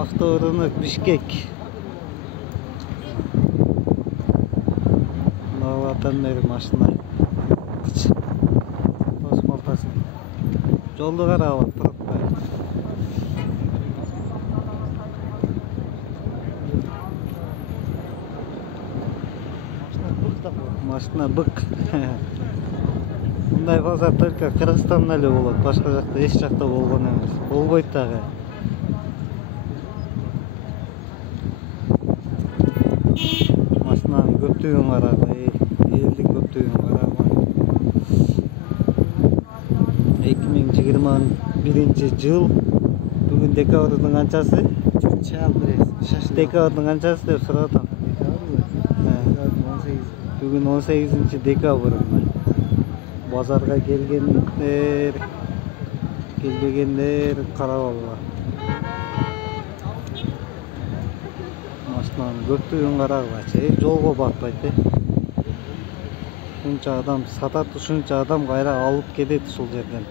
Автоурынок Бишкек. Маватан бери машина. Тосмолтасын. Жолду карап туруп калат. Машина бык. Мындай базар только Кыргызстанда эле болот. Башка жакта эч жакта болгон эмес. Болбойт дагы. Машинанын көптүгүн карагы, элдин көптүгүн карагы. 2021 жыл. Бүгүн декабрдын канчасы? Декабрдын канчасы деп сурап атам. Бүгүн 18 декабрь. Базарга келбегендер карап алгыла. Машинанын көптүгүн карагылачы, жолго батпайт. Ушунча адам сатат, ушунча адам кайра алып кетет ушул жерден.